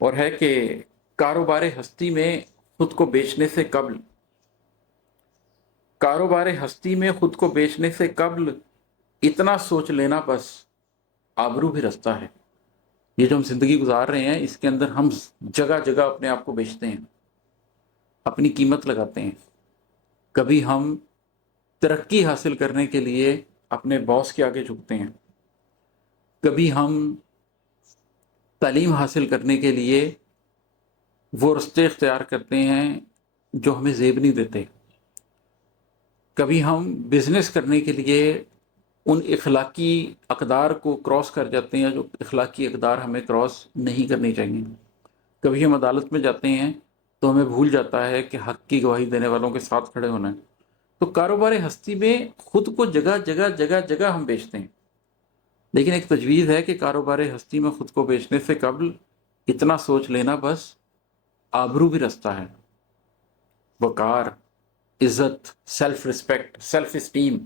اور ہے کہ کاروبار ہستی میں خود کو بیچنے سے قبل، کاروبار ہستی میں خود کو بیچنے سے قبل اتنا سوچ لینا بس آبرو بھی رستہ ہے۔ یہ جو ہم زندگی گزار رہے ہیں اس کے اندر ہم جگہ جگہ اپنے آپ کو بیچتے ہیں، اپنی قیمت لگاتے ہیں۔ کبھی ہم ترقی حاصل کرنے کے لیے اپنے باس کے آگے جھکتے ہیں، کبھی ہم تعلیم حاصل کرنے کے لیے وہ رستے اختیار کرتے ہیں جو ہمیں زیب نہیں دیتے، کبھی ہم بزنس کرنے کے لیے ان اخلاقی اقدار کو کراس کر جاتے ہیں جو اخلاقی اقدار ہمیں کراس نہیں کرنی چاہیے، کبھی ہم عدالت میں جاتے ہیں تو ہمیں بھول جاتا ہے کہ حق کی گواہی دینے والوں کے ساتھ کھڑے ہونا ہے۔ تو کاروبار ہستی میں خود کو جگہ جگہ جگہ جگہ ہم بیچتے ہیں، لیکن ایک تجویز ہے کہ کاروبار ہستی میں خود کو بیچنے سے قبل اتنا سوچ لینا بس آبرو بھی رستہ ہے۔ وقار، عزت، سیلف ریسپیکٹ، سیلف اسٹیم،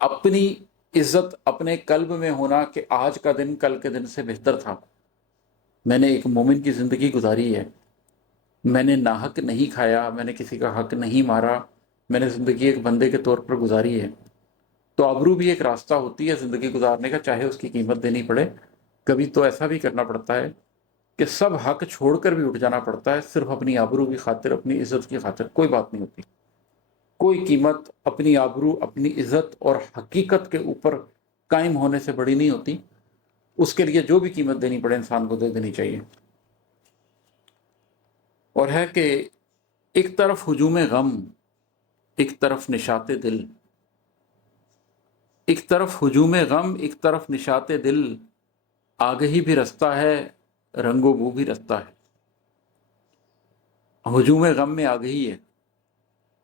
اپنی عزت اپنے قلب میں ہونا کہ آج کا دن کل کے دن سے بہتر تھا، میں نے ایک مومن کی زندگی گزاری ہے، میں نے ناحق نہیں کھایا، میں نے کسی کا حق نہیں مارا، میں نے زندگی ایک بندے کے طور پر گزاری ہے۔ تو آبرو بھی ایک راستہ ہوتی ہے زندگی گزارنے کا، چاہے اس کی قیمت دینی پڑے۔ کبھی تو ایسا بھی کرنا پڑتا ہے کہ سب حق چھوڑ کر بھی اٹھ جانا پڑتا ہے، صرف اپنی آبرو کی خاطر، اپنی عزت کی خاطر۔ کوئی بات نہیں ہوتی، کوئی قیمت اپنی آبرو، اپنی عزت اور حقیقت کے اوپر قائم ہونے سے بڑی نہیں ہوتی۔ اس کے لیے جو بھی قیمت دینی پڑے انسان کو دے دینی چاہیے۔ اور ہے کہ ایک طرف ہجوم غم، ایک طرف نشاط دل، ایک طرف ہجوم غم، ایک طرف نشاط دل، آگہی بھی رستہ ہے، رنگ و بو بھی رستہ ہے۔ ہجوم غم میں آگہی ہے،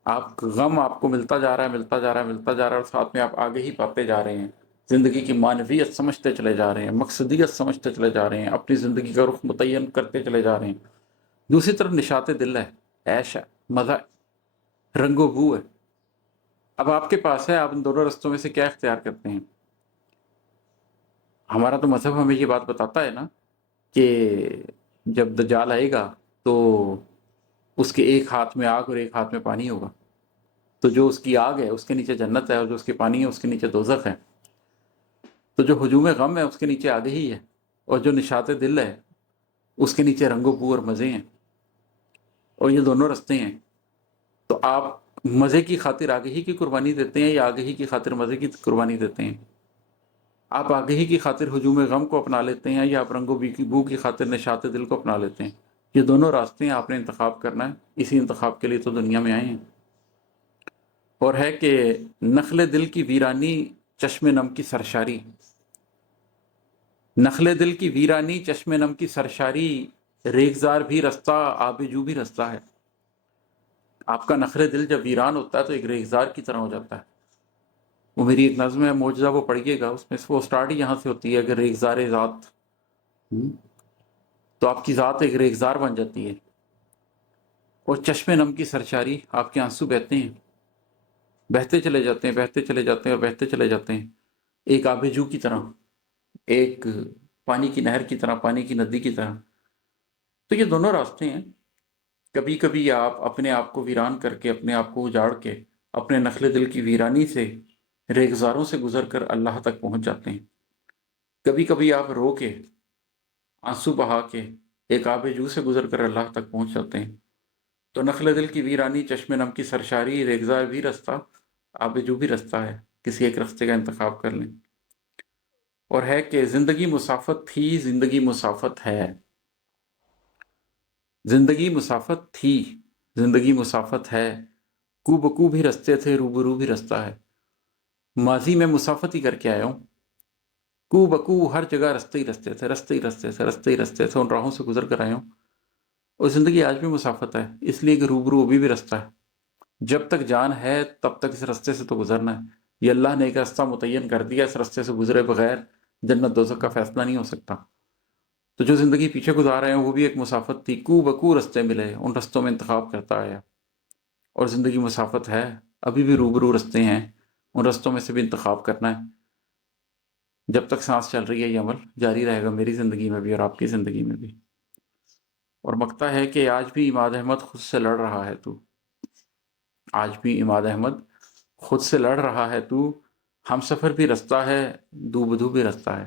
آپ غم آپ کو ملتا جا رہا ہے، ملتا جا رہا ہے، ملتا جا رہا ہے، اور ساتھ میں آپ آگہی پاتے جا رہے ہیں، زندگی کی معنویت سمجھتے چلے جا رہے ہیں، مقصدیت سمجھتے چلے جا رہے ہیں، اپنی زندگی کا رخ متعین کرتے چلے جا رہے ہیں۔ دوسری طرف نشاط دل ہے، عیش ہے، مزہ ہے، رنگ و بو ہے۔ اب آپ کے پاس ہے، آپ ان دونوں رستوں میں سے کیا اختیار کرتے ہیں؟ ہمارا تو مذہب ہمیں یہ بات بتاتا ہے نا کہ جب دجال آئے گا تو اس کے ایک ہاتھ میں آگ اور ایک ہاتھ میں پانی ہوگا، تو جو اس کی آگ ہے اس کے نیچے جنت ہے، اور جو اس کے پانی ہے اس کے نیچے دوزخ ہے۔ تو جو ہجوم غم ہے اس کے نیچے آگہی ہے، اور جو نشاط دل ہے اس کے نیچے رنگ و بو اور مزے ہیں، اور یہ دونوں رستے ہیں۔ تو آپ مزے کی خاطر آگہی کی قربانی دیتے ہیں یا آگہی کی خاطر مزے کی قربانی دیتے ہیں؟ آپ آگہی کی خاطر ہجوم غم کو اپنا لیتے ہیں یا آپ رنگ و بو کی خاطر نشاط دل کو اپنا لیتے ہیں؟ یہ دونوں راستے ہیں، آپ نے انتخاب کرنا ہے، اسی انتخاب کے لیے تو دنیا میں آئے ہیں۔ اور ہے کہ نخل دل کی ویرانی، چشم نم کی سرشاری، نخل دل کی ویرانی، چشم نم کی سرشاری، ریگزار بھی رستہ، آب جو بھی رستہ ہے۔ آپ کا نخل دل جب ویران ہوتا ہے تو ایک ریگزار کی طرح ہو جاتا ہے۔ وہ میری ایک نظم ہے معجزہ، وہ پڑھیے گا، اس میں وہ سٹارٹ ہی یہاں سے ہوتی ہے کہ ریگزار ذات، تو آپ کی ذات ایک ریگزار بن جاتی ہے، اور چشم نم کی سرشاری، آپ کے آنسو بہتے ہیں، بہتے چلے جاتے ہیں، بہتے چلے جاتے ہیں اور بہتے چلے جاتے ہیں، ایک آبجو کی طرح، ایک پانی کی نہر کی طرح، پانی کی ندی کی طرح۔ تو یہ دونوں راستے ہیں۔ کبھی کبھی آپ اپنے آپ کو ویران کر کے، اپنے آپ کو اجاڑ کے، اپنے نخل دل کی ویرانی سے ریگزاروں سے گزر کر اللہ تک پہنچ جاتے ہیں۔ کبھی کبھی آپ رو کے، آنسو بہا کے، ایک آب جو سے گزر کر اللہ تک پہنچ جاتے ہیں۔ تو نخل دل کی ویرانی، چشم نم کی سرشاری، ریگزار بھی رستہ، آب جو بھی رستہ ہے، کسی ایک رستے کا انتخاب کر لیں۔ اور ہے کہ زندگی مسافت تھی، زندگی مسافت ہے، زندگی مسافت تھی، زندگی مسافت ہے، کو بکو بھی رستے تھے، روبرو بھی رستہ ہے۔ ماضی میں مسافت ہی کر کے آیا ہوں، کو بکو ہر جگہ رستے ہی رستے تھے، رستے ہی رستے تھے، رستے ہی رستے تھے، ان راہوں سے گزر کر آیا ہوں۔ اور زندگی آج بھی مسافت ہے، اس لیے کہ روبرو ابھی بھی رستہ ہے۔ جب تک جان ہے تب تک اس رستے سے تو گزرنا ہے۔ یہ اللہ نے ایک رستہ متعین کر دیا، اس رستے سے گزرے بغیر جنت دوزخ کا فیصلہ نہیں ہو سکتا۔ تو جو زندگی پیچھے گزار رہے ہیں وہ بھی ایک مسافت تھی، کو بکو رستے ملے، ان رستوں میں انتخاب کرتا آیا۔ اور زندگی مسافت ہے، ابھی بھی روبرو رستے ہیں، ان رستوں میں سے بھی انتخاب کرنا ہے۔ جب تک سانس چل رہی ہے یہ عمل جاری رہے گا، میری زندگی میں بھی اور آپ کی زندگی میں بھی۔ اور مکتا ہے کہ آج بھی عماد احمد خود سے لڑ رہا ہے تو، آج بھی عماد احمد خود سے لڑ رہا ہے تو، ہم سفر بھی رستہ ہے، دو بدو بھی رستہ ہے۔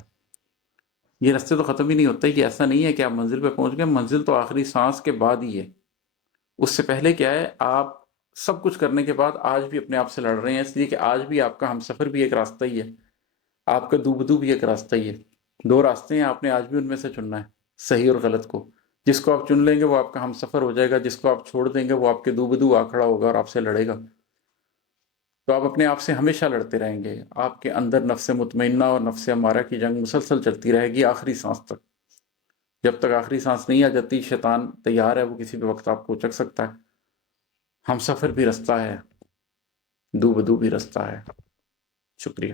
یہ رستے تو ختم ہی نہیں ہوتے، کہ ایسا نہیں ہے کہ آپ منزل پہ پہنچ گئے، منزل تو آخری سانس کے بعد ہی ہے۔ اس سے پہلے کیا ہے، آپ سب کچھ کرنے کے بعد آج بھی اپنے آپ سے لڑ رہے ہیں، اس لیے کہ آج بھی آپ کا ہم سفر بھی ایک راستہ ہی ہے، آپ کا دو بدو بھی ایک راستہ ہی ہے۔ دو راستے ہیں، آپ نے آج بھی ان میں سے چننا ہے، صحیح اور غلط کو۔ جس کو آپ چن لیں گے وہ آپ کا ہم سفر ہو جائے گا، جس کو آپ چھوڑ دیں گے وہ آپ کے دو بدو آ کھڑا ہوگا اور آپ سے لڑے گا۔ تو آپ اپنے آپ سے ہمیشہ لڑتے رہیں گے، آپ کے اندر نفس مطمئنہ اور نفس امارہ کی جنگ مسلسل چلتی رہے گی آخری سانس تک۔ جب تک آخری سانس نہیں آ جاتی، شیطان تیار ہے، وہ کسی بھی وقت آپ کو اچک سکتا ہے۔ ہم سفر بھی رستہ ہے، دو بدو بھی رستہ ہے۔ شکریہ۔